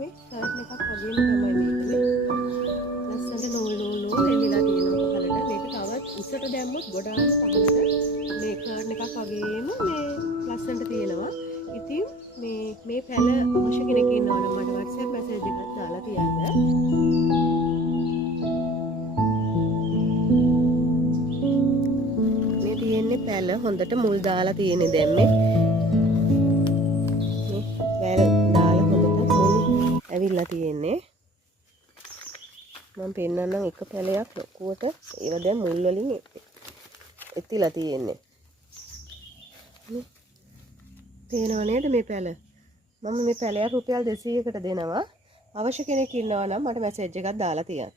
මේ කර්ටන් එකක් වගේම තමයි මේක මේ ලස්සනට නූල් එල්ලලා තියෙනවා පහළට. මේක තවත් උසට දැම්මොත් ගොඩාක් පහළට මේ කර්ටන් එකක් වගේම මේ ලස්සනට තියෙනවා. ඉතින් මේ පැල අවශ්‍ය කෙනෙක් ඉන්නවා නම් මට WhatsApp message එකක් දාලා තියන්න. මේ තියෙන්නේ පැල හොඳට මුල් දාලා තියෙන්නේ දැන් මේ පැල දාලා හොඳට මුල් ඇවිල්ලා තියෙන්නේ. මම පෙන්නන්නම් එක පැලයක් ලොකුවට ඒව දැන් මුල් වලින් එතිලා තියෙන්නේ. පේනව නේද මේ පැල? මම මේ පැලයක් රුපියල් 200කට දෙනවා. අවශ්‍ය කෙනෙක් ඉන්නවා නම් මට මැසේජ් එකක් දාලා තියන්න.